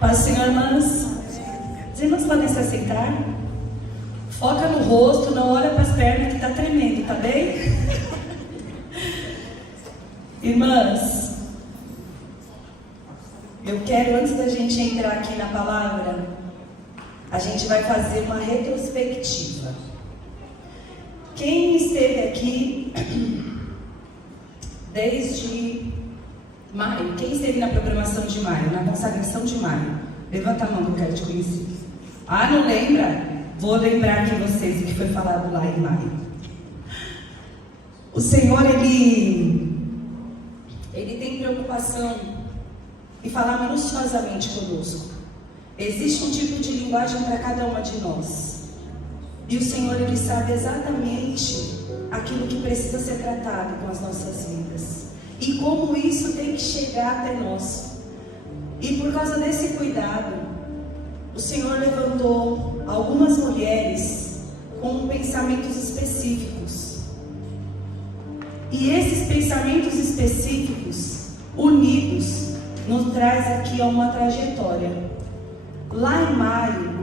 Paz do Senhor, irmãs. Os irmãos podem se aceitar? Foca no rosto, não olha para as pernas que está tremendo, tá bem? Irmãs, eu quero, antes da gente entrar aqui na palavra, a gente vai fazer uma retrospectiva. Quem esteve aqui desde maio? Quem esteve na programação de maio, na consagração de maio? Levanta a mão que eu quero te conhecer. Ah, não lembra? Vou lembrar aqui vocês o que foi falado lá em maio. O Senhor, Ele tem preocupação em falar minuciosamente conosco. Existe um tipo de linguagem para cada uma de nós. E o Senhor, Ele sabe exatamente aquilo que precisa ser tratado com as nossas vidas. E como isso tem que chegar até nós. E por causa desse cuidado, o Senhor levantou algumas mulheres com pensamentos específicos. E esses pensamentos específicos, unidos, nos traz aqui a uma trajetória. Lá em maio,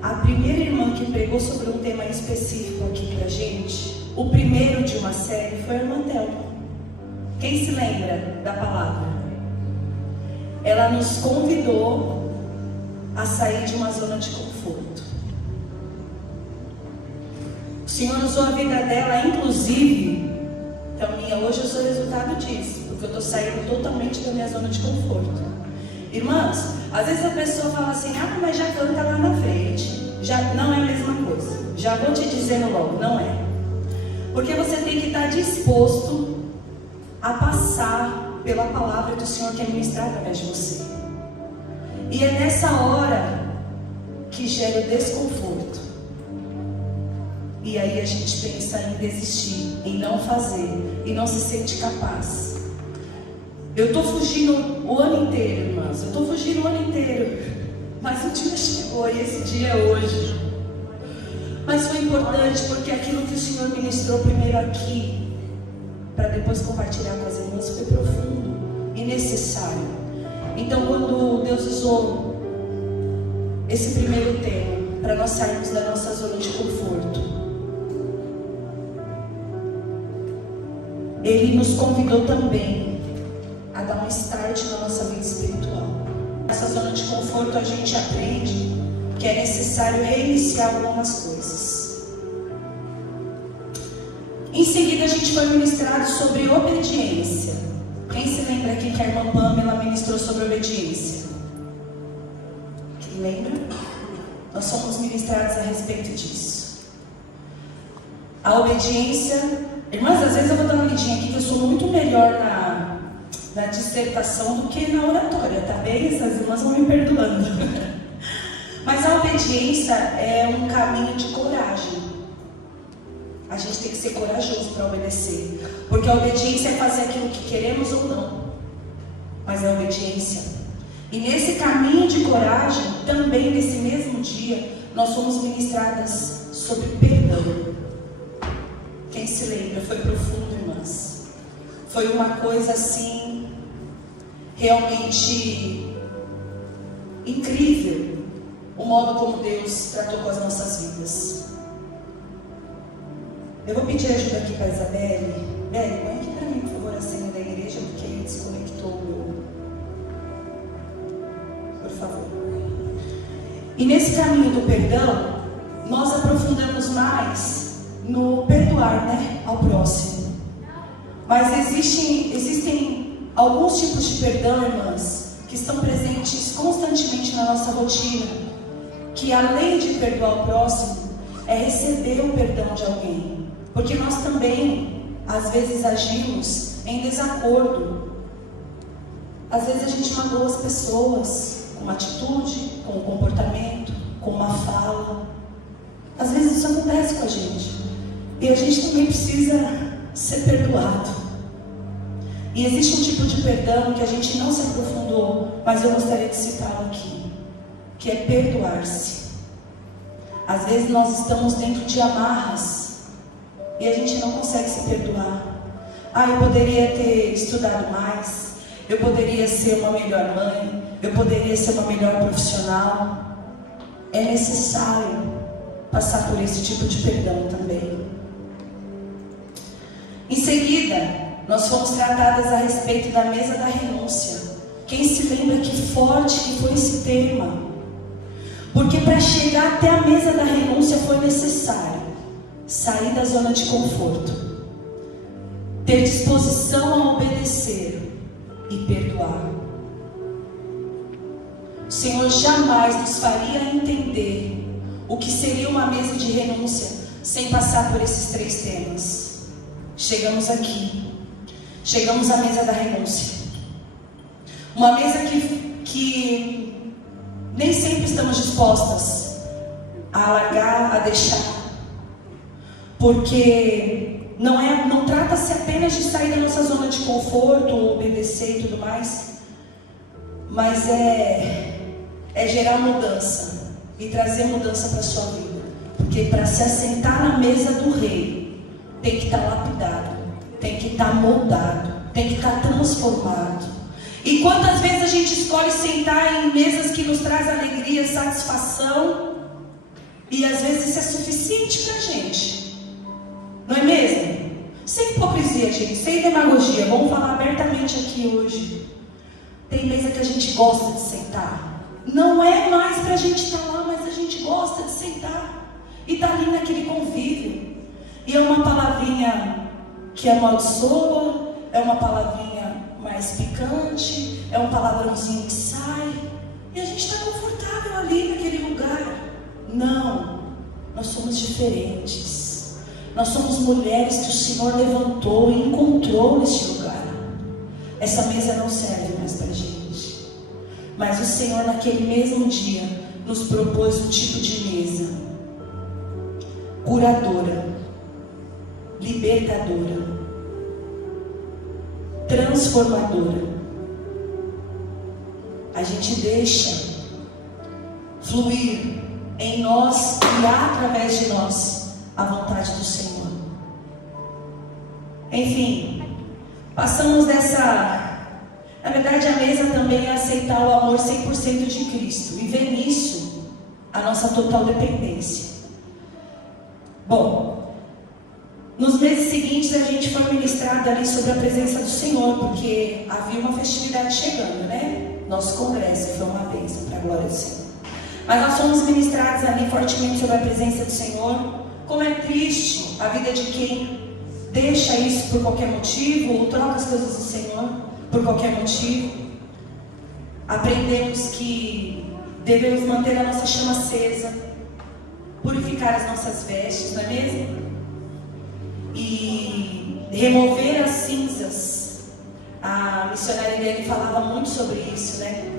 a primeira irmã que pregou sobre um tema específico aqui pra gente, o primeiro de uma série, foi a irmã Thelma. Quem se lembra da palavra? Ela nos convidou a sair de uma zona de conforto. O Senhor usou a vida dela, inclusive, Thelminha, hoje eu sou resultado disso, porque eu estou saindo totalmente da minha zona de conforto. Irmãs, às vezes a pessoa fala assim, ah, mas já canta lá na frente. Já não é a mesma coisa. Já vou te dizendo logo, não é. Porque você tem que estar disposto a passar pela palavra que o Senhor quer ministrar através de você. E é nessa hora que gera o desconforto. E aí a gente pensa em desistir, em não fazer, e não se sente capaz. Eu estou fugindo o ano inteiro, irmãs. Eu estou fugindo o ano inteiro. Mas o dia chegou e esse dia é hoje. Mas foi importante porque aquilo que o Senhor ministrou primeiro aqui, para depois compartilhar com as irmãs, foi profundo e necessário. Então, quando Deus usou esse primeiro tema para nós sairmos da nossa zona de conforto, Ele nos convidou também a dar um start na nossa vida espiritual. Nessa zona de conforto a gente aprende que é necessário reiniciar algumas coisas. Em seguida a gente foi ministrado sobre obediência. Quem se lembra aqui que a irmã Pamela ministrou sobre obediência? Quem lembra? Nós somos ministrados a respeito disso. A obediência, irmãs, às vezes eu vou dar uma lidinha aqui que eu sou muito melhor na dissertação do que na oratória, tá bem? Essas irmãs vão me perdoando. Mas a obediência é um caminho de coragem. A gente tem que ser corajoso para obedecer. Porque a obediência é fazer aquilo que queremos ou não. Mas é obediência. E nesse caminho de coragem, também nesse mesmo dia, nós fomos ministradas sobre perdão. Quem se lembra? Foi profundo, irmãs. Foi uma coisa assim, realmente incrível. O modo como Deus tratou com as nossas vidas. Eu vou pedir ajuda aqui para a Isabelle. Belle, põe aqui para mim, por favor, a senha da igreja, porque ele desconectou o meu. Por favor. E nesse caminho do perdão, nós aprofundamos mais no perdoar, né, ao próximo. Mas existem alguns tipos de perdão, irmãs, que estão presentes constantemente na nossa rotina, que além de perdoar o próximo, é receber o perdão de alguém. Porque nós também, às vezes, agimos em desacordo. Às vezes a gente magoa as pessoas com uma atitude, com um comportamento, com uma fala. Às vezes isso acontece com a gente. E a gente também precisa ser perdoado. E existe um tipo de perdão que a gente não se aprofundou, mas eu gostaria de citá-lo aqui, que é perdoar-se. Às vezes nós estamos dentro de amarras e a gente não consegue se perdoar. Ah, eu poderia ter estudado mais, eu poderia ser uma melhor mãe, eu poderia ser uma melhor profissional. É necessário passar por esse tipo de perdão também. Em seguida, nós fomos tratadas a respeito da mesa da renúncia. Quem se lembra que forte que foi esse tema? Porque para chegar até a mesa da renúncia foi necessário sair da zona de conforto, ter disposição a obedecer e perdoar. O Senhor jamais nos faria entender o que seria uma mesa de renúncia sem passar por esses 3 temas. Chegamos aqui, chegamos à mesa da renúncia. Uma mesa que nem sempre estamos dispostas a largar, a deixar. Porque não trata-se apenas de sair da nossa zona de conforto, obedecer e tudo mais, mas é gerar mudança e trazer mudança para a sua vida. Porque para se assentar na mesa do rei, tem que estar lapidado, tem que estar moldado, tem que estar transformado. E quantas vezes a gente escolhe sentar em mesas que nos traz alegria, satisfação, e às vezes isso é suficiente para a gente. Não é mesmo? Sem hipocrisia, gente, sem demagogia. Vamos falar abertamente aqui hoje. Tem mesa que a gente gosta de sentar. Não é mais para a gente estar lá, mas a gente gosta de sentar. E está ali naquele convívio. E é uma palavrinha que amaldiçoa, é uma palavrinha mais picante, é um palavrãozinho que sai. E a gente está confortável ali naquele lugar. Não, nós somos diferentes. Nós somos mulheres que o Senhor levantou e encontrou neste lugar. Essa mesa não serve mais para a gente. Mas o Senhor naquele mesmo dia nos propôs um tipo de mesa curadora, libertadora, transformadora. A gente deixa fluir em nós e através de nós a vontade do Senhor. Enfim, passamos dessa... Na verdade, a mesa também é aceitar o amor 100% de Cristo e ver nisso a nossa total dependência. Bom, nos meses seguintes a gente foi ministrado ali sobre a presença do Senhor, porque havia uma festividade chegando, né? Nosso congresso foi uma bênção para a glória do Senhor. Mas nós fomos ministrados ali fortemente sobre a presença do Senhor. Como é triste a vida de quem deixa isso por qualquer motivo, ou troca as coisas do Senhor por qualquer motivo. Aprendemos que devemos manter a nossa chama acesa, purificar as nossas vestes, não é mesmo? E remover as cinzas. A missionária dele falava muito sobre isso, né?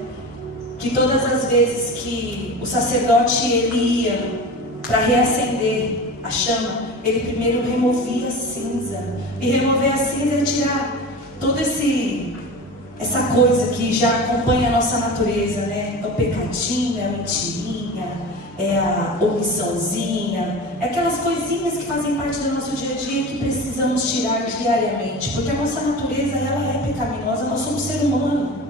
Que todas as vezes que o sacerdote ele ia para reacender a chama, ele primeiro removia a cinza. E remover a cinza é tirar toda essa coisa que já acompanha a nossa natureza, né? É o pecadinho, é a mentirinha, é a omissãozinha, é aquelas coisinhas que fazem parte do nosso dia a dia que precisamos tirar diariamente. Porque a nossa natureza, ela é pecaminosa, nós somos ser humano,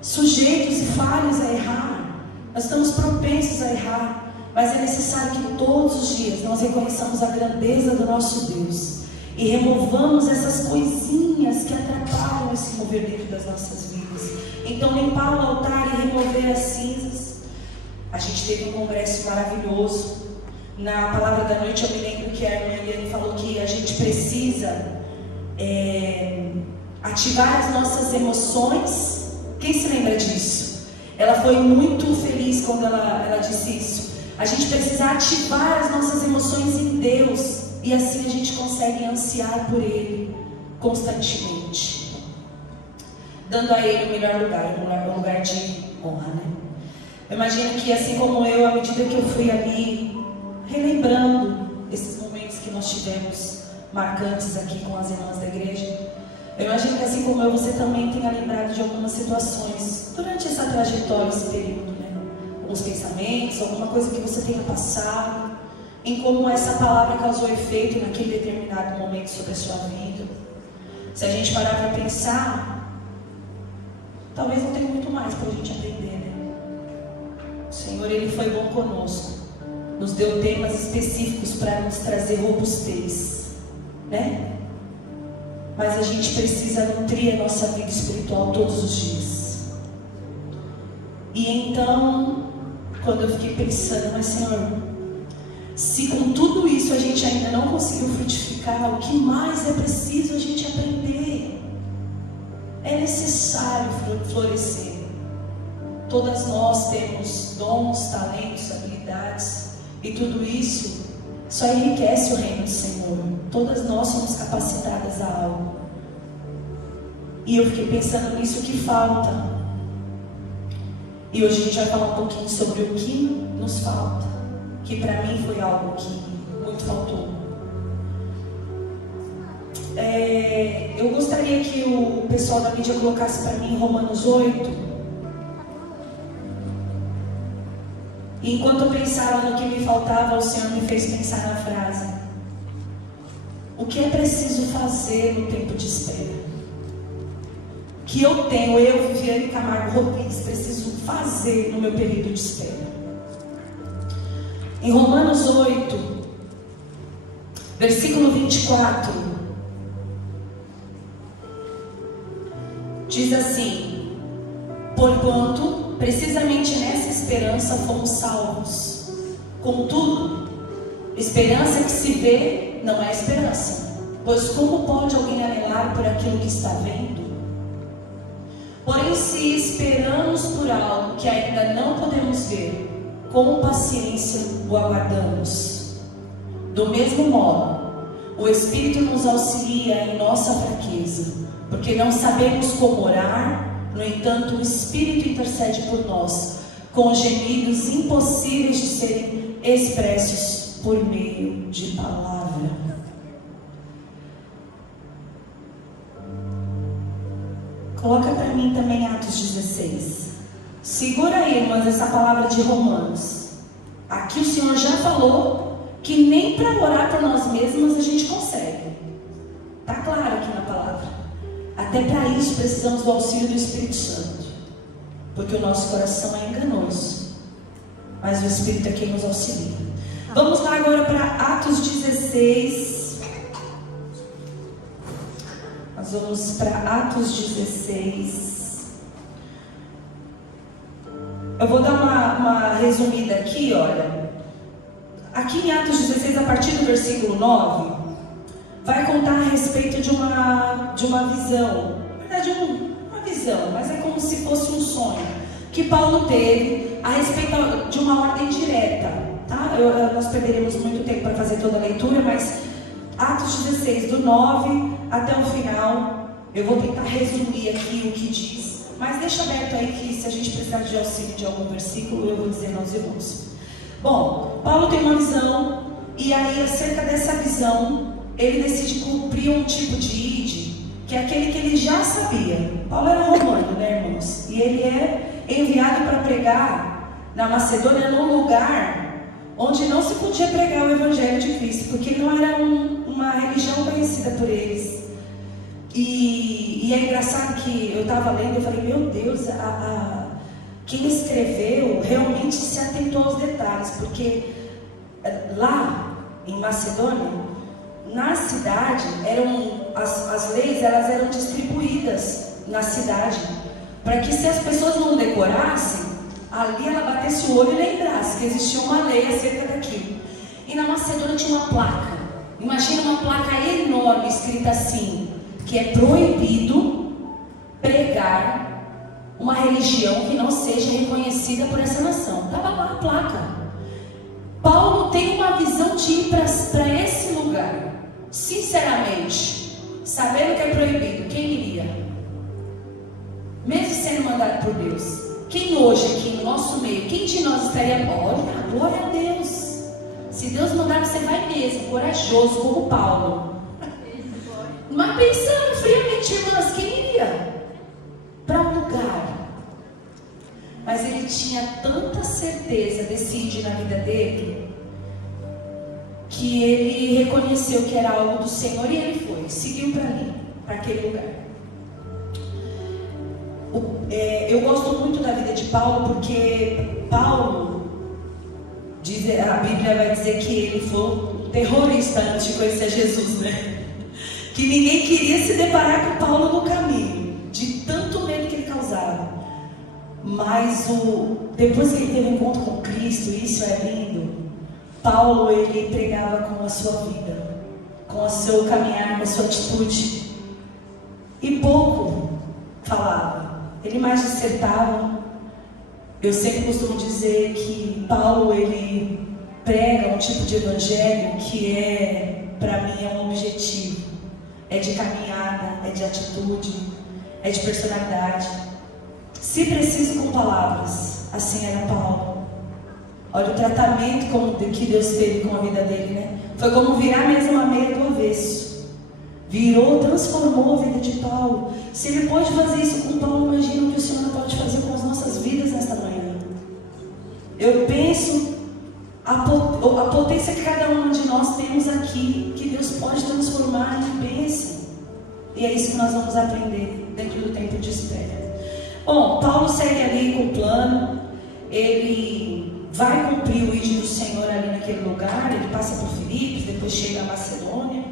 sujeitos e falhos a errar. Nós estamos propensos a errar. Mas é necessário que todos os dias nós reconheçamos a grandeza do nosso Deus e removamos essas coisinhas que atrapalham esse mover dentro das nossas vidas. Então, limpar o altar e remover as cinzas. A gente teve um congresso maravilhoso. Na palavra da noite eu me lembro que a irmã Eliane falou que a gente precisa ativar as nossas emoções. Quem se lembra disso? Ela foi muito feliz quando ela disse isso. A gente precisa ativar as nossas emoções em Deus, e assim a gente consegue ansiar por Ele constantemente, dando a Ele o melhor lugar, um lugar de honra, né? Eu imagino que assim como eu, à medida que eu fui ali relembrando esses momentos que nós tivemos marcantes aqui com as irmãs da igreja, eu imagino que assim como eu, você também tenha lembrado de algumas situações durante essa trajetória, esse período, né? Alguns pensamentos, alguma coisa que você tenha passado, em como essa palavra causou efeito naquele determinado momento sobre a sua vida. Se a gente parar para pensar, talvez não tenha muito mais para a gente aprender, né? O Senhor, Ele foi bom conosco, nos deu temas específicos para nos trazer robustez, né? Mas a gente precisa nutrir a nossa vida espiritual todos os dias. E então, quando eu fiquei pensando, mas Senhor, se com tudo isso a gente ainda não conseguiu frutificar, o que mais é preciso a gente aprender? É necessário florescer. Todas nós temos dons, talentos, habilidades, e tudo isso só enriquece o reino do Senhor. Todas nós somos capacitadas a algo. E eu fiquei pensando nisso, que falta. E hoje a gente vai falar um pouquinho sobre o que nos falta, que para mim foi algo que muito faltou. Eu gostaria que o pessoal da mídia colocasse para mim Romanos 8. E enquanto eu pensava no que me faltava, o Senhor me fez pensar na frase: o que é preciso fazer no tempo de espera? Que eu, Viviane Camargo Rodrigues, preciso fazer no meu período de espera. Em Romanos 8, versículo 24, diz assim: porquanto, precisamente nessa esperança fomos salvos. Contudo, esperança que se vê não é esperança, pois como pode alguém anelar por aquilo que está vendo? Porém, se esperamos por algo que ainda não podemos ver, com paciência o aguardamos. Do mesmo modo, o Espírito nos auxilia em nossa fraqueza, porque não sabemos como orar. No entanto, o Espírito intercede por nós, com gemidos impossíveis de serem expressos por meio de palavra. Coloca para mim também Atos 16. Segura aí, irmãs, essa palavra de Romanos. Aqui o Senhor já falou que nem para orar por nós mesmos a gente consegue. Está claro aqui na palavra. Até para isso precisamos do auxílio do Espírito Santo, porque o nosso coração é enganoso, mas o Espírito é quem nos auxilia. Vamos lá agora para Atos 16. Nós vamos para Atos 16. Eu vou dar uma resumida aqui, olha. Aqui em Atos 16, a partir do versículo 9, vai contar a respeito de uma visão. Na verdade, uma visão, mas é como se fosse um sonho que Paulo teve a respeito de uma ordem direta, tá? Nós perderemos muito tempo para fazer toda a leitura, mas Atos 16, do 9 até o final, eu vou tentar resumir aqui o que diz, mas deixa aberto aí que se a gente precisar de auxílio de algum versículo, eu vou dizer aos irmãos. Bom, Paulo tem uma visão, e aí acerca dessa visão, ele decide cumprir um tipo de ide, que é aquele que ele já sabia. Paulo era romano, né, irmãos? E ele é enviado para pregar na Macedônia, num lugar onde não se podia pregar o Evangelho de Cristo, porque não era uma religião conhecida por eles. E é engraçado que eu estava lendo, eu falei, meu Deus, quem escreveu realmente se atentou aos detalhes, porque lá em Macedônia, na cidade, as leis elas eram distribuídas na cidade, para que se as pessoas não decorassem, ali ela batesse o olho e lembrasse que existia uma lei acerca daquilo. E na Macedônia tinha uma placa, imagina uma placa enorme escrita assim, que é proibido pregar uma religião que não seja reconhecida por essa nação. Estava lá a placa. Paulo tem uma visão de ir para esse lugar. Sinceramente, sabendo que é proibido, quem iria? Mesmo sendo mandado por Deus, quem hoje aqui no nosso meio, quem de nós estaria? Olha, glória a Deus. Se Deus mandar, você vai mesmo, corajoso como Paulo. Mas pensando friamente, irmãs, quem iria para um lugar? Mas ele tinha tanta certeza desse ide na vida dele, que ele reconheceu que era algo do Senhor e ele foi, seguiu para ali, para aquele lugar. eu gosto muito da vida de Paulo, porque Paulo, a Bíblia vai dizer que ele foi um terrorista antes de conhecer Jesus, né? Que ninguém queria se deparar com Paulo no caminho, de tanto medo que ele causava. Mas depois que ele teve um encontro com Cristo, isso é lindo, Paulo, ele pregava com a sua vida, com o seu caminhar, com a sua atitude, e pouco falava, ele mais dissertava. Eu sempre costumo dizer que Paulo, ele prega um tipo de evangelho que para mim é um objetivo, é de caminhada, é de atitude, é de personalidade. Se preciso com palavras, assim era Paulo. Olha o tratamento que Deus teve com a vida dele, né? Foi como virar mesmo a meia do avesso. Virou, transformou a vida de Paulo. Se ele pode fazer isso com Paulo, imagina o que o Senhor pode fazer com as nossas vidas nesta manhã. Eu penso a potência que cada um de nós temos aqui, que Deus pode transformar em bênção. E é isso que nós vamos aprender dentro do tempo de espera. Bom, Paulo segue ali com o plano. Ele vai cumprir o ídolo do Senhor ali naquele lugar. Ele passa por Filipos, depois chega a Macedônia.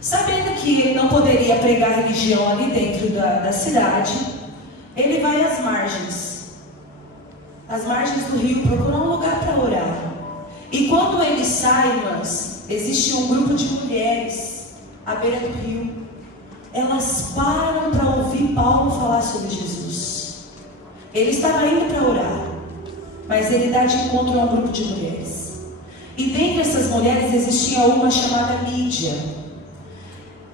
Sabendo que ele não poderia pregar religião ali dentro da cidade, ele vai às margens do rio, procurar um lugar para orar. E quando ele sai, irmãs, existe um grupo de mulheres à beira do rio. Elas param para ouvir Paulo falar sobre Jesus. Ele estava indo para orar, mas ele dá de encontro a um grupo de mulheres. E dentre essas mulheres existia uma chamada Lídia.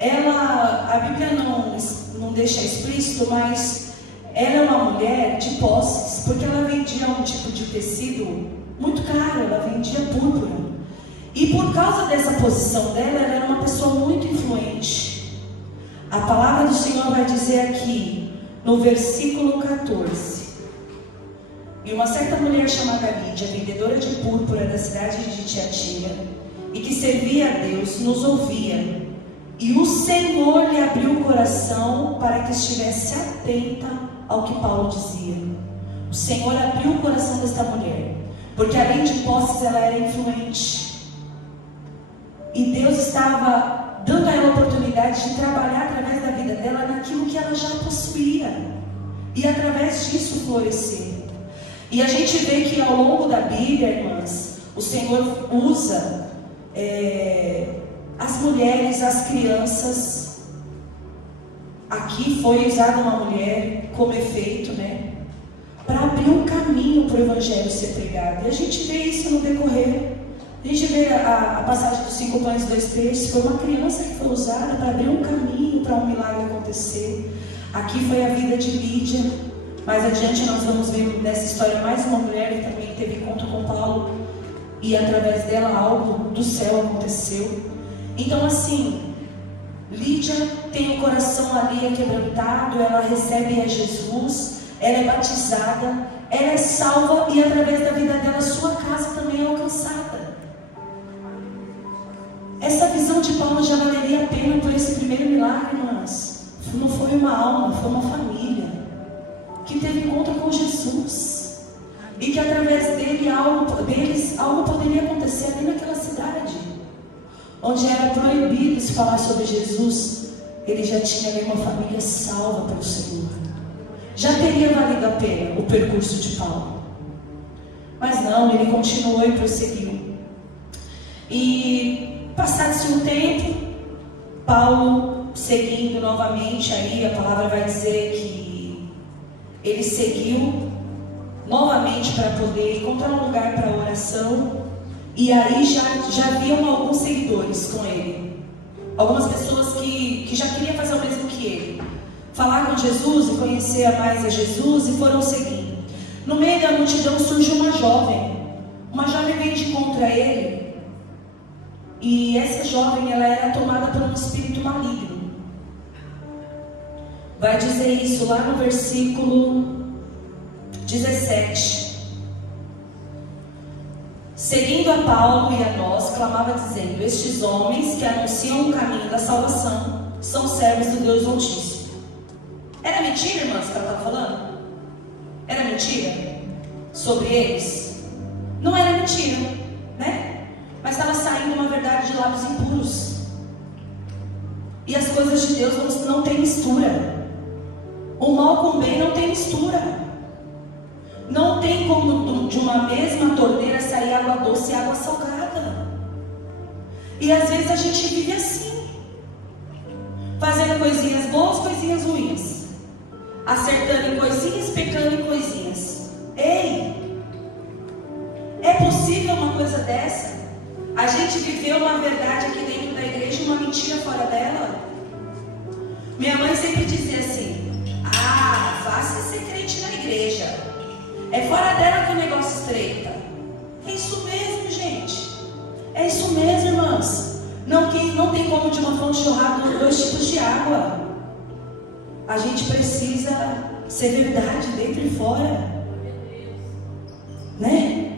A Bíblia não deixa explícito, mas ela é uma mulher de posses, porque ela vendia um tipo de tecido muito caro, ela vendia púrpura. E por causa dessa posição dela, ela era uma pessoa muito influente. A palavra do Senhor vai dizer aqui, no versículo 14: e uma certa mulher chamada Lídia, vendedora de púrpura da cidade de Tiatira, e que servia a Deus, nos ouvia. E o Senhor lhe abriu o coração para que estivesse atenta ao que Paulo dizia. O Senhor abriu o coração desta mulher, porque além de posses ela era influente. E Deus estava dando a ela a oportunidade de trabalhar através da vida dela naquilo que ela já possuía. E através disso florescer. E a gente vê que ao longo da Bíblia, irmãs, o Senhor usa as mulheres, as crianças. Aqui foi usada uma mulher como efeito, né? Para abrir um caminho para o Evangelho ser pregado. E a gente vê isso no decorrer. A gente vê a passagem dos 5 pães e 2 peixes. Foi uma criança que foi usada para abrir um caminho para um milagre acontecer. Aqui foi a vida de Lídia. Mais adiante nós vamos ver nessa história mais uma mulher que também teve encontro com Paulo. E através dela algo do céu aconteceu. Então assim, Lídia tem o coração ali quebrantado. Ela recebe a Jesus. Ela é batizada. Ela é salva. E através da vida dela, sua casa também é alcançada. Essa visão de Paulo já valeria a pena por esse primeiro milagre, irmãs. Não foi uma alma, foi uma família que teve encontro com Jesus. E que através deles algo poderia acontecer ali naquela cidade. Onde era proibido se falar sobre Jesus. Ele já tinha ali uma família salva pelo Senhor. Já teria valido a pena o percurso de Paulo. Mas não, ele continuou e prosseguiu. E passado-se um tempo, Paulo seguindo novamente, aí a palavra vai dizer que ele seguiu novamente para poder encontrar um lugar para oração. E aí já haviam alguns seguidores com ele. Algumas pessoas que já queriam fazer o mesmo que ele. Falar com Jesus e conhecer mais a Jesus, e foram seguindo. No meio da multidão surge uma jovem. Uma jovem veio de encontro a ele. E essa jovem, ela era tomada por um espírito maligno. Vai dizer isso lá no versículo 17. Seguindo a Paulo e a nós, clamava dizendo: estes homens que anunciam o caminho da salvação são servos do Deus Altíssimo. Era mentira, irmãs, que ela estava falando? sobre eles? Não era mentira, né? Mas estava saindo uma verdade de lábios impuros. E as coisas de Deus não tem mistura. O mal com o bem não tem mistura. Não tem como de uma mesma torneira sair água doce e água salgada. E às vezes a gente vive assim, fazendo coisinhas boas, coisinhas ruins, acertando em coisinhas, pecando em coisinhas. Ei, é possível uma coisa dessa? A gente viveu uma verdade aqui dentro da igreja e uma mentira fora dela? Minha mãe sempre dizia assim: ah, fácil ser crente na igreja, é fora dela que o negócio estreita. É isso mesmo, gente. É isso mesmo, irmãs. Não tem como de uma fonte jorrar dois tipos de água. A gente precisa ser verdade dentro e fora, né?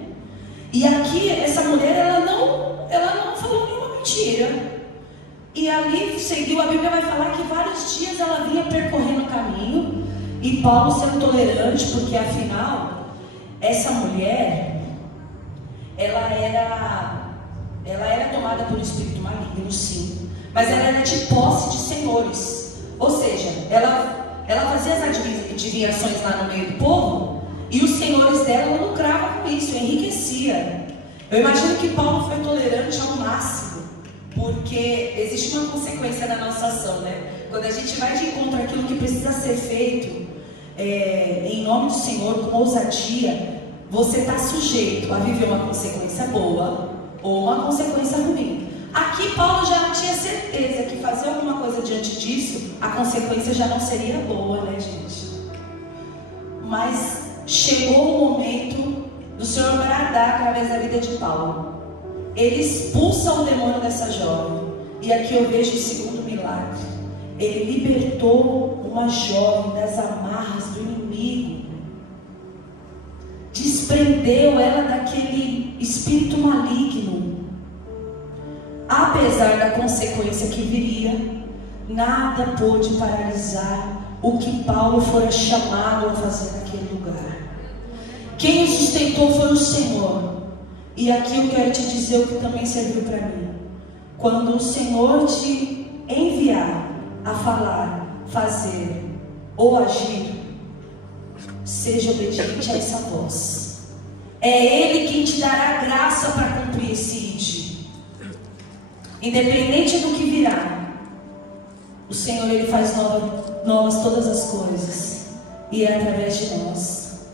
E aqui essa mulher ela não falou nenhuma mentira. E ali seguiu, a Bíblia vai falar que vários dias ela vinha percorrendo o caminho, e Paulo sendo tolerante, porque afinal essa mulher ela era tomada por um espírito maligno, sim, mas ela era de posse de senhores. Ou seja, ela fazia as adivinhações lá no meio do povo, e os senhores dela lucravam com isso, enriquecia. Eu imagino que Paulo foi tolerante ao máximo, porque existe uma consequência na nossa ação, né? Quando a gente vai de encontro àquilo que precisa ser feito, em nome do Senhor, com ousadia, você está sujeito a viver uma consequência boa ou uma consequência ruim. Aqui Paulo já tinha certeza que fazer alguma coisa diante disso, a consequência já não seria boa, né, gente? Mas chegou o momento do Senhor bradar através da vida de Paulo. Ele expulsa o demônio dessa jovem. E aqui eu vejo o segundo milagre. Ele libertou uma jovem das amarras do inimigo. Desprendeu ela daquele espírito maligno. Apesar da consequência que viria, nada pôde paralisar o que Paulo fora chamado a fazer naquele lugar. Quem o sustentou foi o Senhor. E aqui eu quero te dizer o que também serviu para mim. Quando o Senhor te enviar a falar, fazer ou agir, seja obediente a essa voz. É Ele quem te dará graça para cumprir esse ID. Independente do que virá, o Senhor Ele faz novas todas as coisas, e é através de nós.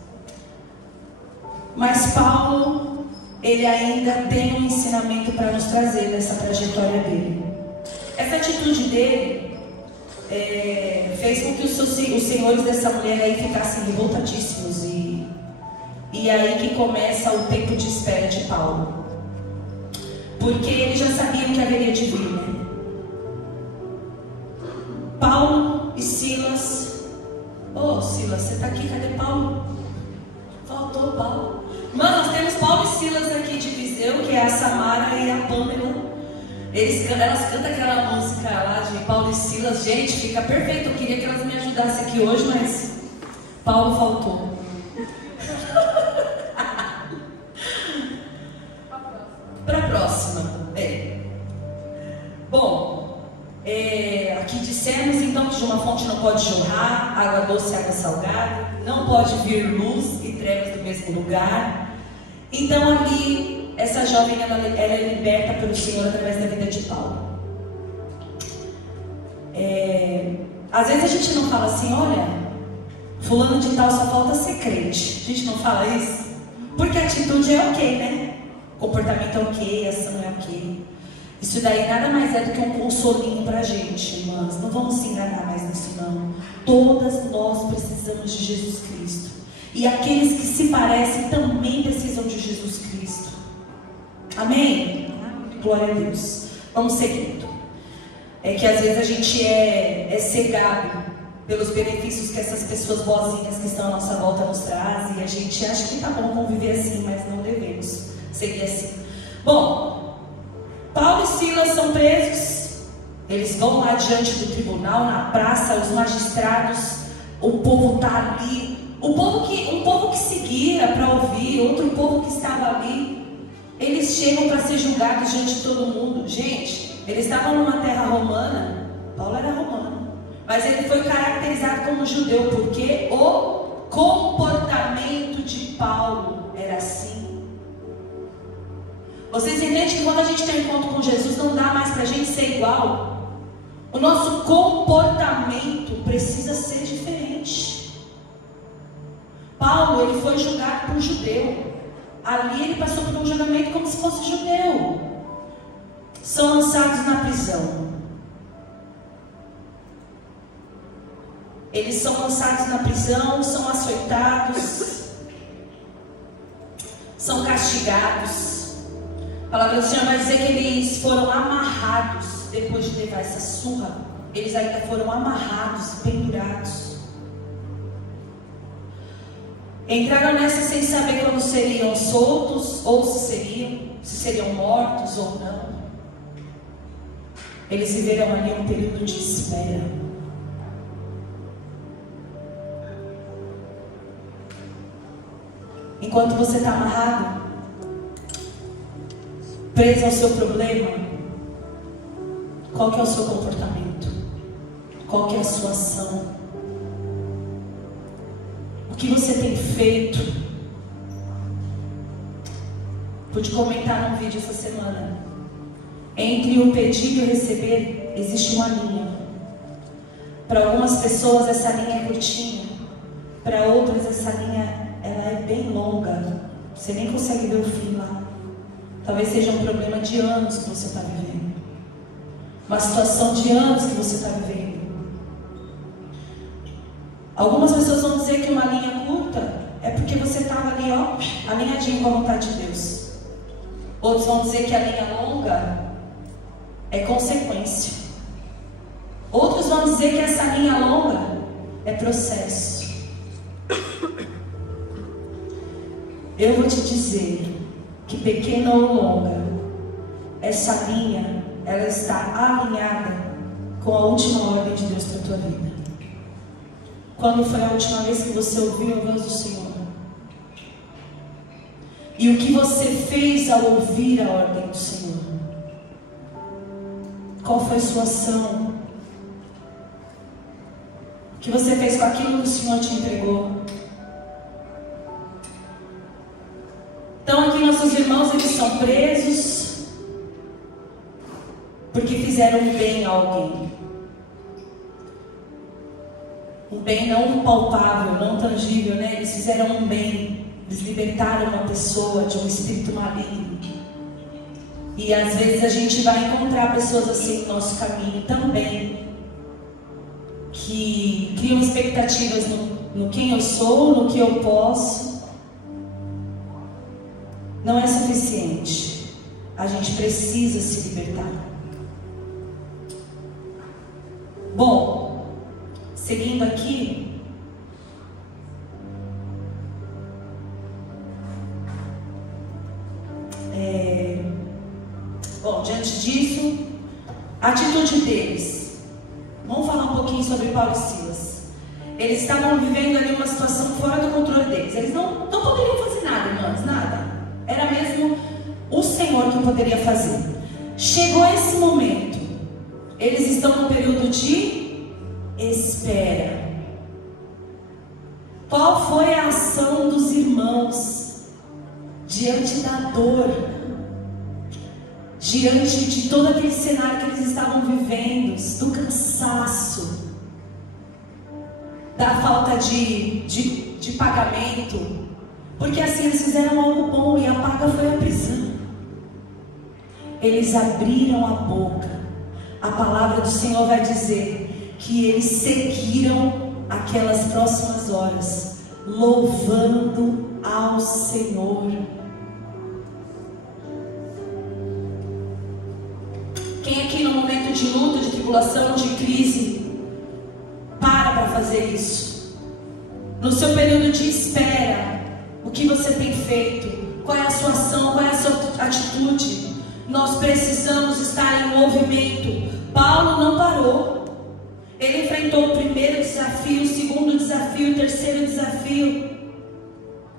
Mas Paulo, ele ainda tem um ensinamento para nos trazer nessa trajetória dele. Essa atitude dele fez com que os senhores dessa mulher aí ficassem revoltadíssimos, e aí que começa o tempo de espera de Paulo, porque eles já sabiam que haveria de vir, né? Paulo e Silas. Silas, você está aqui? Cadê Paulo? Faltou Paulo. Mano, nós temos Paulo e Silas aqui de Viseu, que é a Samara e a Pâmela. Elas cantam aquela música lá de Paulo e Silas. Gente, fica perfeito. Eu queria que elas me ajudassem aqui hoje, mas Paulo faltou. Para a próxima. Bom, aqui dissemos então que de uma fonte não pode jorrar água doce e água salgada, não pode vir luz e trevas do mesmo lugar. Então ali, essa jovem ela é liberta pelo Senhor através da vida de Paulo. Às vezes a gente não fala assim: olha, fulano de tal só falta ser crente. A gente não fala isso? Porque a atitude é ok, né? O comportamento é ok, a ação é ok. Isso daí nada mais é do que um consolinho pra gente, irmãs. Não vamos se enganar mais nisso, não. Todas nós precisamos de Jesus Cristo. E aqueles que se parecem também precisam de Jesus Cristo. Amém? Glória a Deus. Vamos seguindo. É que às vezes a gente é cegado pelos benefícios que essas pessoas boazinhas que estão à nossa volta nos trazem. E a gente acha que tá bom conviver assim, mas não devemos seguir assim. Bom, Paulo e Silas são presos. Eles vão lá diante do tribunal, na praça, os magistrados, o povo está ali Um povo que seguia para ouvir, outro povo que estava ali, eles chegam para ser julgados diante de todo mundo. Gente, eles estavam numa terra romana, Paulo era romano, mas ele foi caracterizado como judeu, porque o comportamento de Paulo era assim. Vocês entendem que quando a gente tem um encontro com Jesus, não dá mais para a gente ser igual. O nosso comportamento precisa ser diferente. Paulo, ele foi julgado por judeu. Ali ele passou por um julgamento como se fosse judeu. São lançados na prisão. Eles são lançados na prisão, são açoitados, são castigados. A palavra do Senhor vai dizer que eles foram amarrados. Depois de levar essa surra, eles ainda foram amarrados, pendurados. Entraram nessa sem saber quando seriam soltos, ou se seriam mortos ou não. Eles viveram ali um período de espera. Enquanto você está amarrado, preso ao seu problema, qual que é o seu comportamento? Qual que é a sua ação? O que você tem feito? Pude comentar num vídeo essa semana. Entre o pedir e o receber, existe uma linha. Para algumas pessoas essa linha é curtinha. Para outras essa linha ela é bem longa. Você nem consegue ver o fim lá. Talvez seja um problema de anos que você está vivendo. Uma situação de anos que você está vivendo. Algumas pessoas vão dizer que uma linha curta é porque você estava ali, ó, alinhadinho com a vontade de Deus. Outros vão dizer que a linha longa é consequência. Outros vão dizer que essa linha longa é processo. Eu vou te dizer que pequena ou longa, essa linha, ela está alinhada com a última ordem de Deus para a tua vida. Quando foi a última vez que você ouviu a voz do Senhor? E o que você fez ao ouvir a ordem do Senhor? Qual foi a sua ação? O que você fez com aquilo que o Senhor te entregou? Então aqui nossos irmãos, eles são presos porque fizeram um bem a alguém. Um bem não palpável, não tangível, né? Eles fizeram um bem, eles libertaram uma pessoa de um espírito maligno. E às vezes a gente vai encontrar pessoas assim no nosso caminho também, que criam expectativas no quem eu sou, no que eu posso. Não é suficiente. A gente precisa se libertar. Bom, seguindo aqui, diante disso, a atitude deles. Vamos falar um pouquinho sobre Paulo e Silas. Eles estavam vivendo ali uma situação fora do controle deles. Eles não poderiam fazer nada, irmãos, nada. Era mesmo o Senhor que poderia fazer. Chegou esse momento. Eles estão no período de espera. Qual foi a ação dos irmãos diante da dor? Diante de todo aquele cenário que eles estavam vivendo, do cansaço, da falta de pagamento, porque assim eles fizeram algo bom e a paga foi a prisão. Eles abriram a boca. A palavra do Senhor vai dizer que eles seguiram aquelas próximas horas, louvando ao Senhor. Quem aqui no momento de luta, de tribulação, de crise, para fazer isso? No seu período de espera, o que você tem feito? Qual é a sua ação? Qual é a sua atitude? Nós precisamos estar em movimento. Paulo não parou. Ele enfrentou o primeiro desafio, o segundo desafio, o terceiro desafio.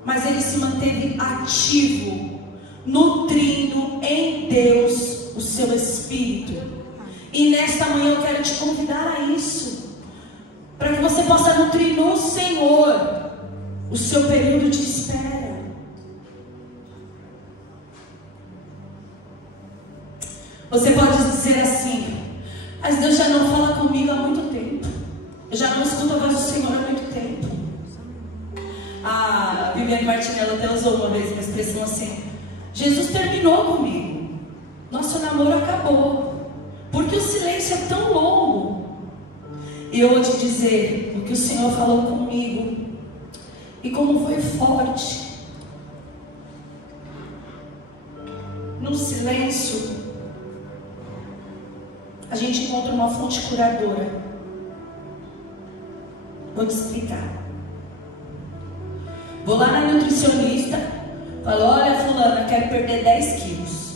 Mas ele se manteve ativo, nutrindo em Deus o seu espírito. E nesta manhã eu quero te convidar a isso, para que você possa nutrir no Senhor o seu período de espera. Você pode dizer assim: mas Deus já não fala comigo há muito tempo, eu já não escuto a voz do Senhor há muito tempo. A Viviane Martinello até usou uma vez uma expressão assim: Jesus terminou comigo, nosso namoro acabou, porque o silêncio é tão longo. E eu vou te dizer o que o Senhor falou comigo e como foi forte. No silêncio a gente encontra uma fonte curadora. Vou te explicar. Vou lá na nutricionista, falo: olha, fulana, quero perder 10 quilos.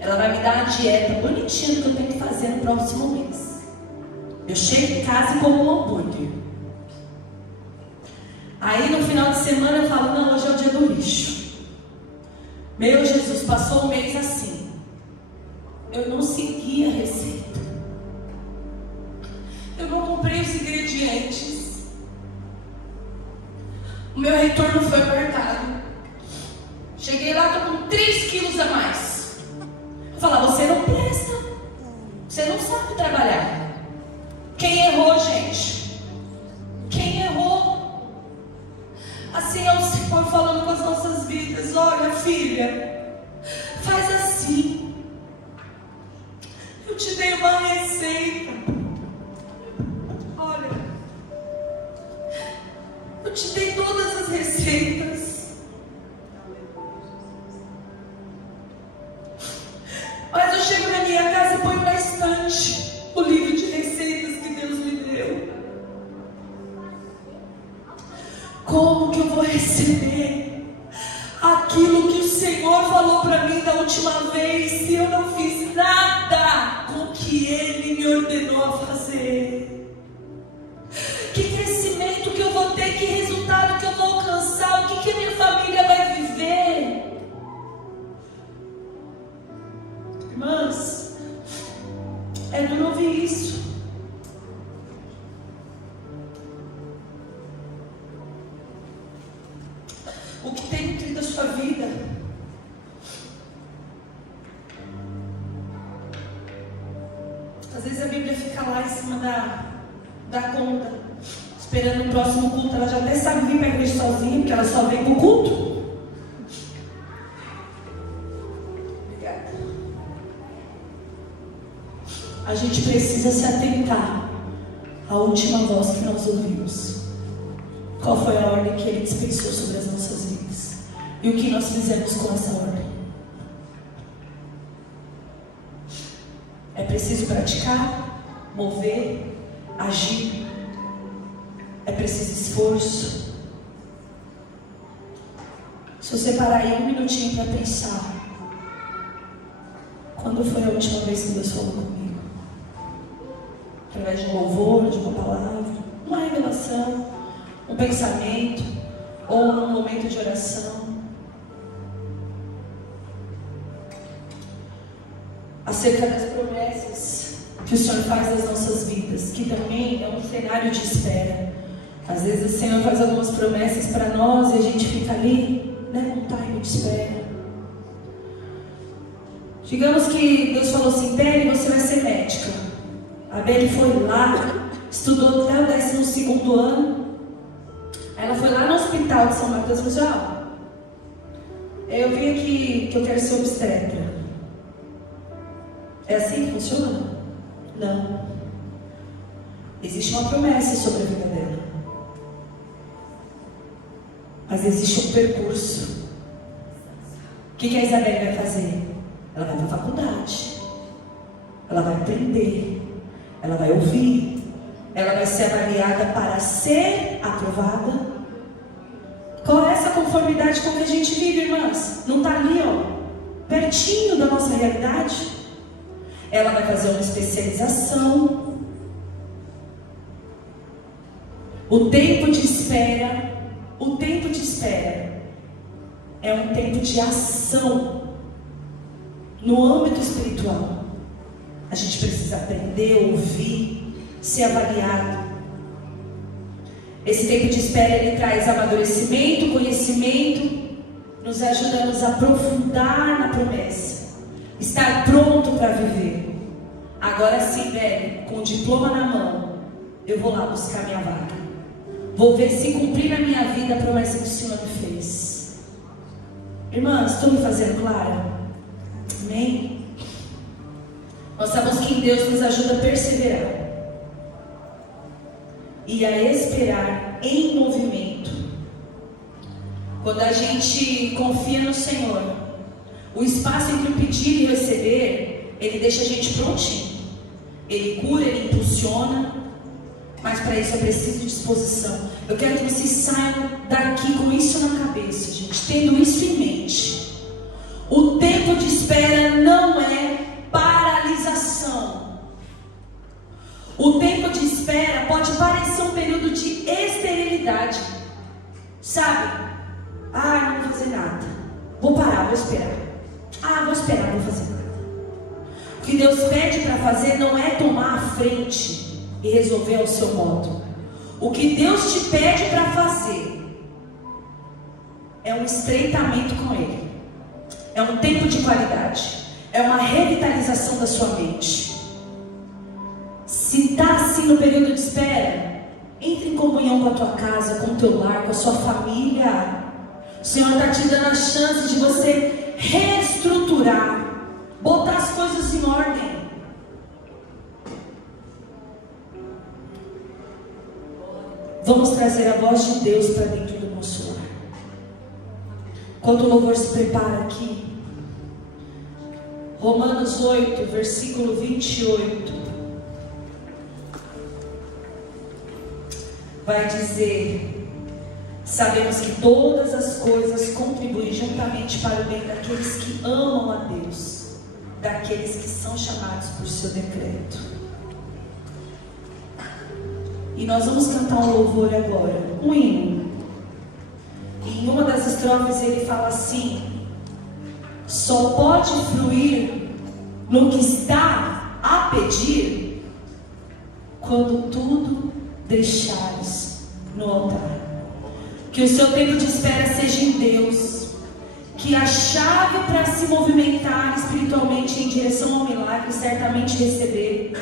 Ela vai me dar uma dieta bonitinha que eu tenho que fazer no próximo mês. Eu chego em casa e como um hambúrguer. Aí no final de semana eu falo: não, hoje é o dia do lixo. Meu Jesus, passou um mês assim. Eu não segui a receita. Eu não comprei os ingredientes. O meu retorno foi marcado. Cheguei lá, estou com 3 quilos a mais. Eu falo: você não presta. Você não sabe trabalhar. Quem errou, gente? Quem errou? Assim é o Senhor falando com as nossas vidas: olha, filha, faz assim. Eu te dei uma receita. Olha, eu te dei todas as receitas. Mas eu chego na minha casa e ponho na estante o livro de receitas que Deus me deu. Como que eu vou receber aquilo que o Senhor falou para mim da última vez se eu não fiz nada com o que Ele me ordenou a fazer? Que crescimento que eu vou ter, que resultado que eu vou alcançar, o que a minha família vai viver? Irmãs, é duro ouvir isso. O que tem nutrido a sua vida? Às vezes a Bíblia fica lá em cima da conta, esperando o próximo culto. Ela já até sabe vir para a igreja sozinha, porque ela só vem para o culto. Obrigada. A gente precisa se atentar à última voz que nós ouvimos. Qual foi a ordem que Ele dispensou sobre as nossas vidas? E o que nós fizemos com essa ordem? É preciso praticar, mover, agir. É preciso esforço. Se você parar aí um minutinho para pensar, quando foi a última vez que Deus falou comigo? Através de um louvor, de uma palavra, uma revelação, um pensamento, ou um momento de oração. Acerca das promessas que o Senhor faz nas nossas vidas, que também é um cenário de espera. Às vezes o Senhor faz algumas promessas para nós e a gente fica ali, num time de espera. Digamos que Deus falou assim: Beli, você vai ser médica. A Beli foi lá, estudou até o 12º ano. Aí ela foi lá no hospital de São Mateus e falou assim: eu vim aqui que eu quero ser obstetra. É assim que funciona? Não. Existe uma promessa sobre a vida dela. Mas existe um percurso. O que a Isabelle vai fazer? Ela vai para a faculdade. Ela vai aprender. Ela vai ouvir. Ela vai ser avaliada para ser aprovada. Qual é essa conformidade com que a gente vive, irmãs? Não está ali, pertinho da nossa realidade? Ela vai fazer uma especialização. O tempo de espera é um tempo de ação no âmbito espiritual. A gente precisa aprender, ouvir, ser avaliado. Esse tempo de espera, ele traz amadurecimento, conhecimento, nos ajuda a nos aprofundar na promessa, estar pronto para viver. Agora sim, velho, com o diploma na mão, eu vou lá buscar minha vaga. Vou ver se cumprir na minha vida a promessa que o Senhor me fez. Irmãs, estou me fazendo clara? Amém? Nós sabemos que em Deus nos ajuda a perseverar e a esperar em movimento. Quando a gente confia no Senhor, o espaço entre o pedir e o receber, Ele deixa a gente prontinho. Ele cura, Ele impulsiona, mas para isso é preciso disposição. Eu quero que vocês saiam daqui com isso na cabeça, gente, tendo isso em mente. O tempo de espera não é paralisação. O tempo de espera pode parecer um período de esterilidade, sabe? Não vou fazer nada, vou parar, vou esperar. Vou esperar, não vou fazer nada. O que Deus pede para fazer não é tomar a frente e resolver ao seu modo. O que Deus te pede para fazer é um estreitamento com Ele, é um tempo de qualidade, é uma revitalização da sua mente. Se está assim no período de espera, entre em comunhão com a tua casa, com o teu lar, com a sua família. O Senhor está te dando a chance de você reestruturar, botar as coisas em ordem. Vamos trazer a voz de Deus para dentro do nosso lar. Quando o louvor se prepara aqui, Romanos 8, versículo 28, vai dizer: sabemos que todas as coisas contribuem juntamente para o bem daqueles que amam a Deus, daqueles que são chamados por seu decreto. E nós vamos cantar um louvor agora, um hino. E em uma das estrofes ele fala assim: só pode fluir no que está a pedir quando tudo deixares no altar. Que o seu tempo de espera seja em Deus. Que a chave para se movimentar espiritualmente em direção ao milagre, certamente receber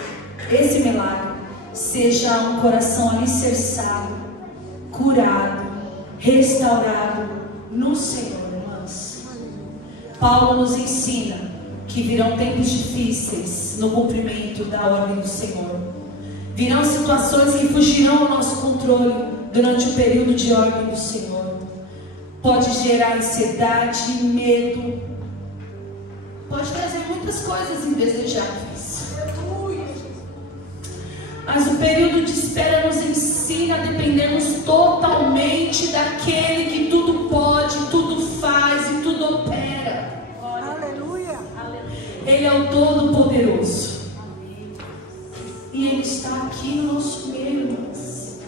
esse milagre, seja um coração alicerçado, curado, restaurado no Senhor, irmãs. Paulo nos ensina que virão tempos difíceis no cumprimento da ordem do Senhor. Virão situações que fugirão ao nosso controle durante o período de ordem do Senhor. Pode gerar ansiedade, medo, pode trazer muitas coisas indesejáveis. Mas o período de espera nos ensina a dependermos totalmente daquele que tudo pode, tudo faz e tudo opera. Aleluia. Ele é o Todo-Poderoso. E Ele está aqui no nosso meio, irmãos.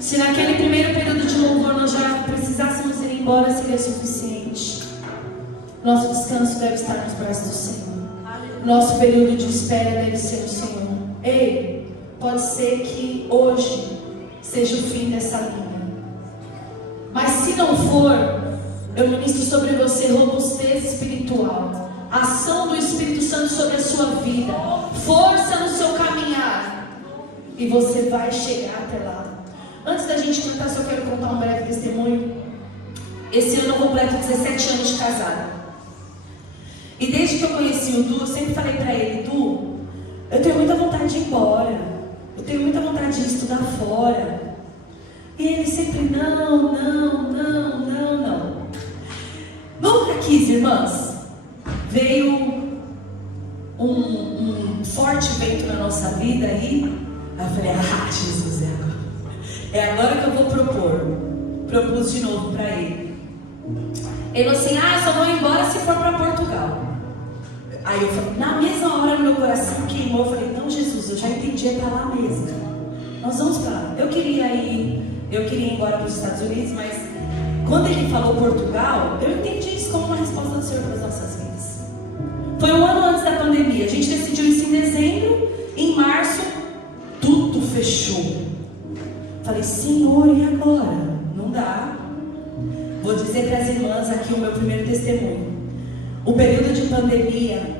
Se naquele primeiro período de louvor nós já precisássemos ir embora, seria suficiente. Nosso descanso deve estar nos braços do Senhor. Nosso período de espera deve ser o Senhor. Ei, pode ser que hoje seja o fim dessa linha. Mas se não for, eu ministro sobre você robustez espiritual, ação do Espírito Santo sobre a sua vida, força no seu caminhar, e você vai chegar até lá. Antes da gente cantar, só quero contar um breve testemunho. Esse ano eu completo 17 anos de casada. E desde que eu conheci o Du, eu sempre falei pra ele: Du, eu tenho muita vontade de ir embora, eu tenho muita vontade de estudar fora. E ele sempre: não. Nunca quis, irmãs. Veio um forte vento na nossa vida aí. Eu falei: Jesus, é agora que eu vou propor. Propus de novo para ele. Ele falou assim: eu só vou embora se for para Portugal. Aí eu falei, na mesma hora no meu coração queimou. Eu falei: não, Jesus, eu já entendi, é para lá mesmo. nós vamos para lá. Eu queria ir embora para os Estados Unidos, mas quando ele falou Portugal, eu entendi isso como uma resposta do Senhor para as nossas vidas. Foi um ano antes da pandemia, a gente decidiu isso em dezembro, em março, tudo fechou. Falei, Senhor, e agora? Não dá. Vou dizer para as irmãs aqui o meu primeiro testemunho. O período de pandemia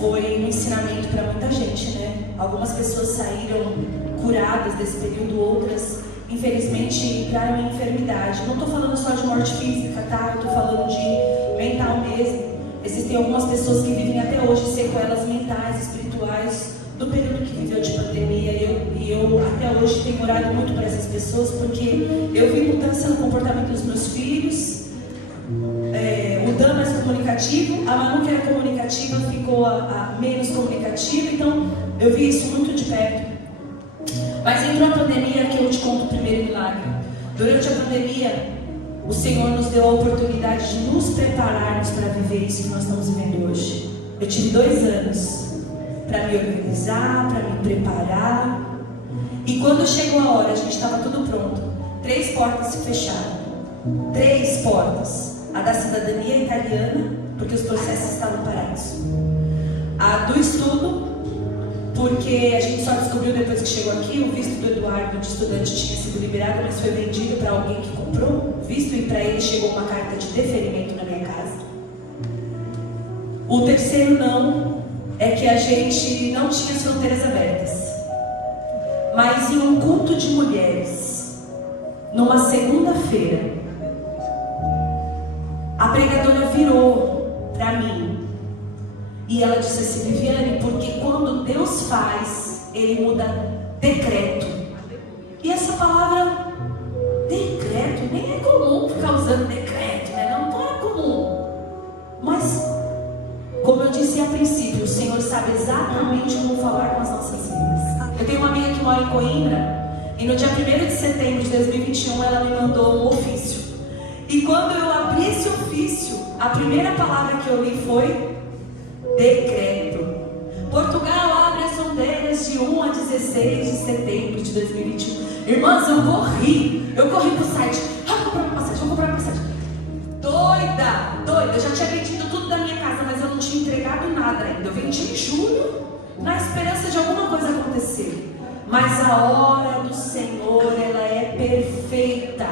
foi um ensinamento para muita gente, né? Algumas pessoas saíram curadas desse período, outras, infelizmente, entraram em enfermidade. Não estou falando só de morte física, tá? Eu estou falando de mental mesmo. Existem algumas pessoas que vivem até hoje sequelas mentais, espirituais, do período que viveu de pandemia. E eu até hoje tenho orado muito para essas pessoas, porque eu vi mudança no comportamento dos meus filhos. O Dan mais comunicativo, a Manu, que era comunicativa, ficou a menos comunicativa. Então eu vi isso muito de perto. Mas entrou a pandemia, que eu te conto o primeiro milagre. Durante a pandemia, o Senhor nos deu a oportunidade de nos prepararmos para viver isso que nós estamos vivendo hoje. Eu tive 2 anos para me organizar, para me preparar. E quando chegou a hora, a gente estava tudo pronto. 3 portas se fecharam. 3 portas. A da cidadania italiana, porque os processos estavam parados. A do estudo, porque a gente só descobriu depois que chegou aqui, o visto do Eduardo de estudante tinha sido liberado, mas foi vendido para alguém que comprou o visto, e para ele chegou uma carta de deferimento na minha casa. O terceiro não é que a gente não tinha as fronteiras abertas, mas em um culto de mulheres, numa segunda-feira, a pregadora virou para mim e ela disse assim, Viviane, porque quando Deus faz, Ele muda decreto. E essa palavra, decreto, nem é comum ficar usando decreto, né? Não é comum. Mas, como eu disse a princípio, o Senhor sabe exatamente como falar com as nossas vidas. Eu tenho uma amiga que mora em Coimbra, e no dia 1º de setembro de 2021, ela me mandou um ofício. E quando eu abri esse ofício, a primeira palavra que eu li foi decreto. Portugal abre as fronteiras de 1 a 16 de setembro de 2021. Irmãs, eu corri pro site. Vou comprar uma passagem. Doida. Eu já tinha vendido tudo da minha casa, mas eu não tinha entregado nada ainda. Eu vendi em julho, na esperança de alguma coisa acontecer. Mas a hora do Senhor, ela é perfeita.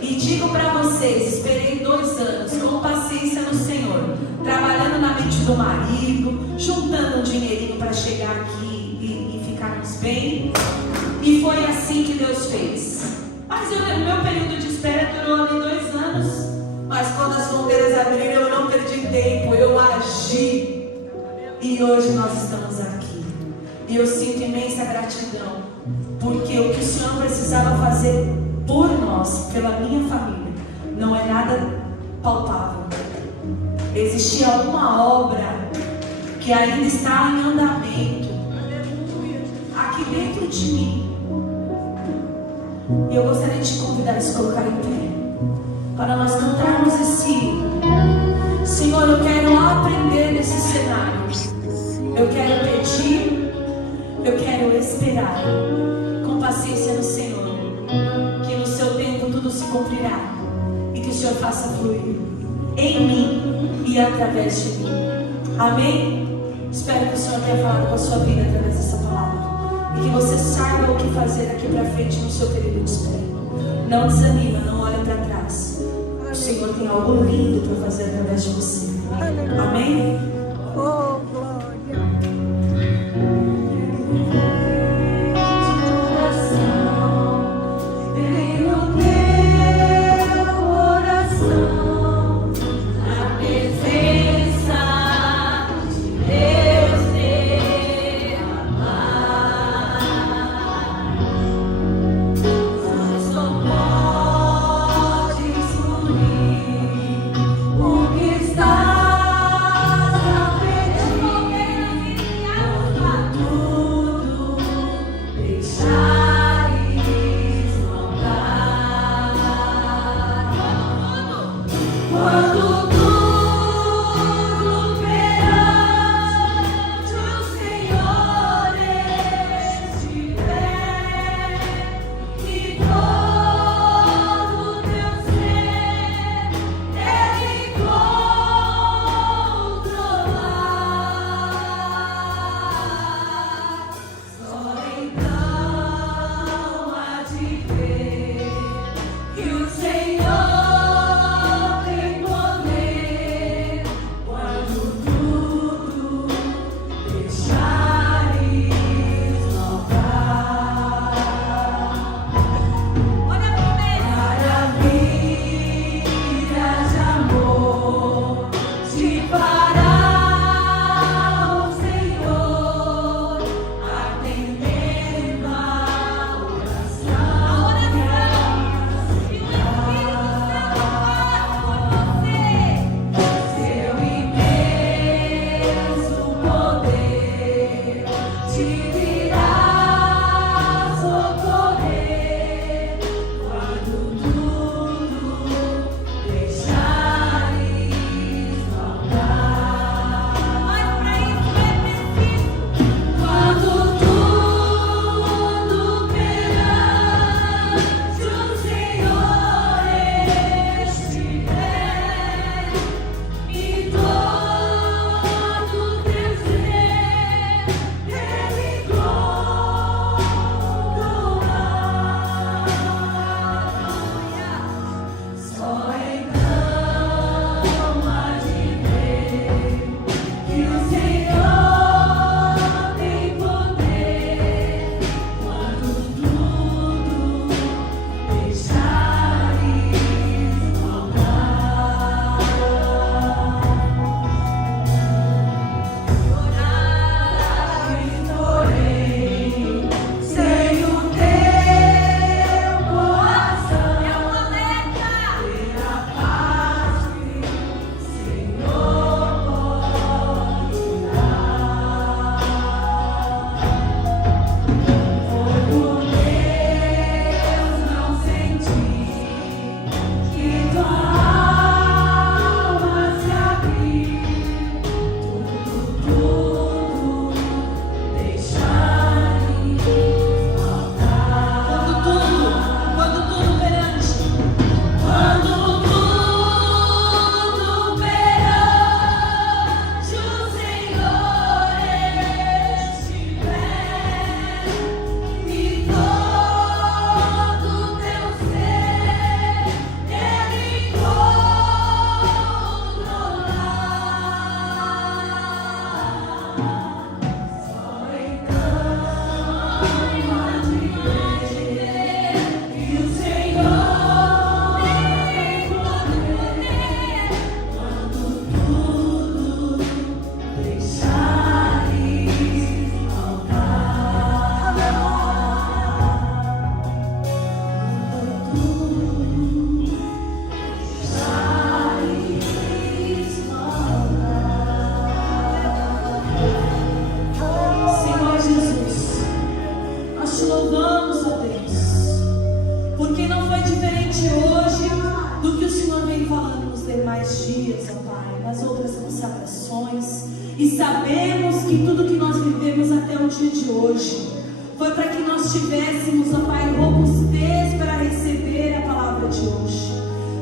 E digo para vocês, esperei 2 anos com paciência no Senhor, trabalhando na mente do marido, juntando um dinheirinho para chegar aqui e ficarmos bem. E foi assim que Deus fez. Mas o meu período de espera durou ali 2 anos. Mas quando as fronteiras abriram, eu não perdi tempo, eu agi. E hoje nós estamos aqui. E eu sinto imensa gratidão, porque o que o Senhor precisava fazer por nós, pela minha família, não é nada palpável. Existia uma obra que ainda está em andamento aqui dentro de mim. E eu gostaria de te convidar a se colocar em pé para nós cantarmos esse hino. Senhor, eu quero aprender nesse cenário. Eu quero pedir, eu quero esperar com paciência no Senhor, que no seu tempo tudo se cumprirá e que o Senhor faça fluir em mim e através de mim. Amém? Espero que o Senhor tenha falado com a sua vida através dessa palavra e que você saiba o que fazer daqui para frente no seu período de espera. Não desanima, não olhe para trás. O Senhor tem algo lindo para fazer através de você. Amém? Oh, glória. O que estás a pedir? ter mais dias, ó Pai, nas outras consagrações. E sabemos que tudo que nós vivemos até o dia de hoje foi para que nós tivéssemos, ó Pai, robustez para receber a palavra de hoje.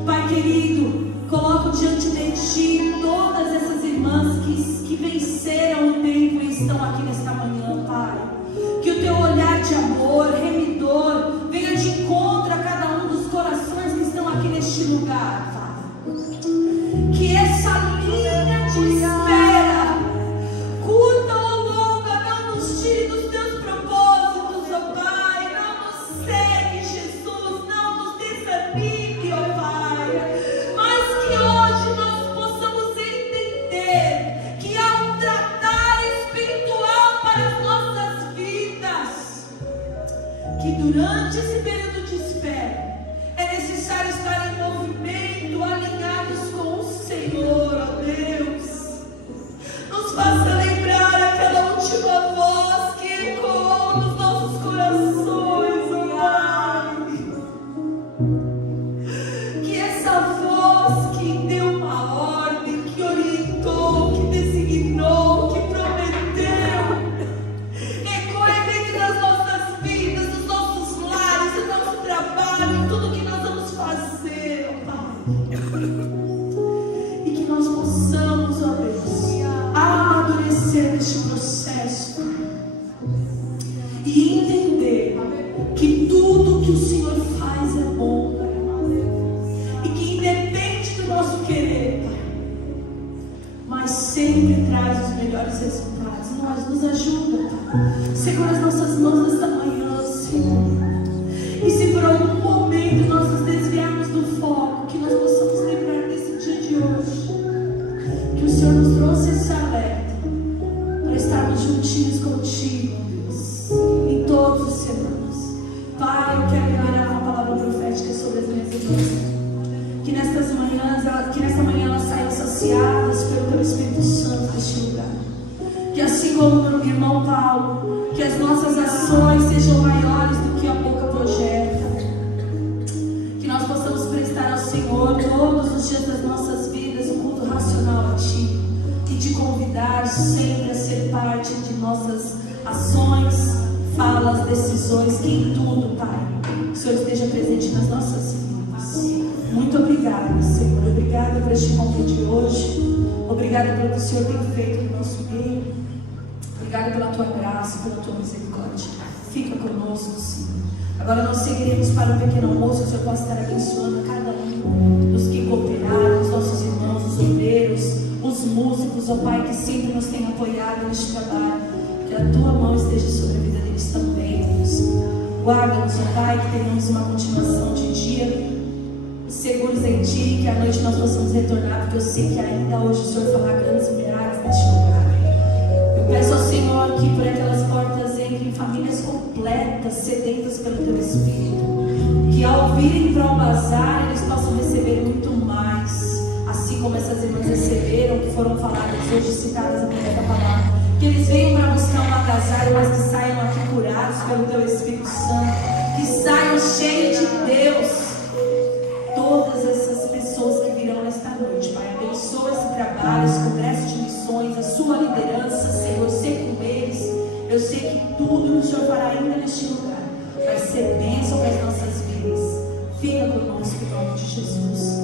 Pai querido, coloco diante de Ti todas essas irmãs que venceram o tempo e estão aqui nesta manhã, Pai. Que o Teu olhar de amor, remidor, venha de encontro a cada um dos corações que estão aqui neste lugar, Pai. Que essa linha de espera, curta ou longa, não nos tire dos Teus propósitos, ó Pai. Não nos segue, Jesus, não nos desanime, ó Pai. Mas que hoje nós possamos entender que há um tratar espiritual para as nossas vidas. Que durante esse período de espera é necessário estar em movimento, alinhados com o Senhor, ó Deus. Nos faça lembrar aquela última voz que ecoou nos nossos corações, ó Pai. Que essa voz que deu uma ordem, que orientou, que designou, que prometeu, ecoe dentro das nossas vidas, dos nossos lares, do nosso trabalho, tudo que nós vamos fazer, ó Pai. E que nós possamos, ó Deus, amadurecer neste processo e entender que tudo que o Senhor faz é bom e que independe do nosso querer, Pai, mas sempre traz os melhores resultados. Nós nos ajuda, Pai. Segura as nossas mãos nesta manhã, Senhor. E se por algum momento nós nos desviarmos do foco, que nós possamos lembrar desse dia de hoje, que o Senhor nos trouxe esse alerta para estarmos juntinhos contigo, Deus, em todas as semanas. Pai, eu quero liberar uma palavra profética sobre as minhas irmãs. Que nesta manhã elas saiam saciadas pelo Teu Espírito Santo deste lugar. Que assim como no meu irmão Paulo, que as nossas ações sejam maiores do que a boca projeta. Que nós possamos prestar ao Senhor todos os dias das nossas vidas um culto racional a Ti. E te convidar sempre a ser parte de nossas ações, falas, decisões, que em tudo, Pai, o Senhor esteja presente nas nossas vidas. Muito obrigada, Senhor. Obrigada por este encontro de hoje. Obrigada pelo que o Senhor tem feito no nosso meio. Obrigada pela Tua graça, pela Tua misericórdia. Fica conosco, Senhor. Agora nós seguiremos para o pequeno almoço. O Senhor possa estar abençoando cada um dos que cooperaram, os nossos irmãos, os obreiros, os músicos, ó Pai, que sempre nos tem apoiado neste trabalho. Que a Tua mão esteja sobre a vida deles também, Deus. Guarda-nos, ó Pai, que tenhamos uma continuação de dia seguros em Ti, que à noite nós possamos retornar, porque eu sei que ainda hoje o Senhor fará grandes milagres neste lugar. Eu peço ao Senhor que por aquelas portas entrem famílias completas, sedentas pelo Teu Espírito, que ao virem para o bazar eles possam receber muito mais, assim como essas irmãs receberam, que foram faladas hoje, citadas através da palavra. Que eles venham para buscar um agasalho, mas que saiam aqui curados pelo Teu Espírito Santo, que saiam cheios de Deus. Todas essas pessoas que virão nesta noite, Pai, abençoa esse trabalho, esse congresso de missões, a Sua liderança, Senhor, ser com eles. Eu sei que tudo que o Senhor fará ainda neste lugar vai ser bênção para as nossas vidas. Fica conosco em nome de Jesus.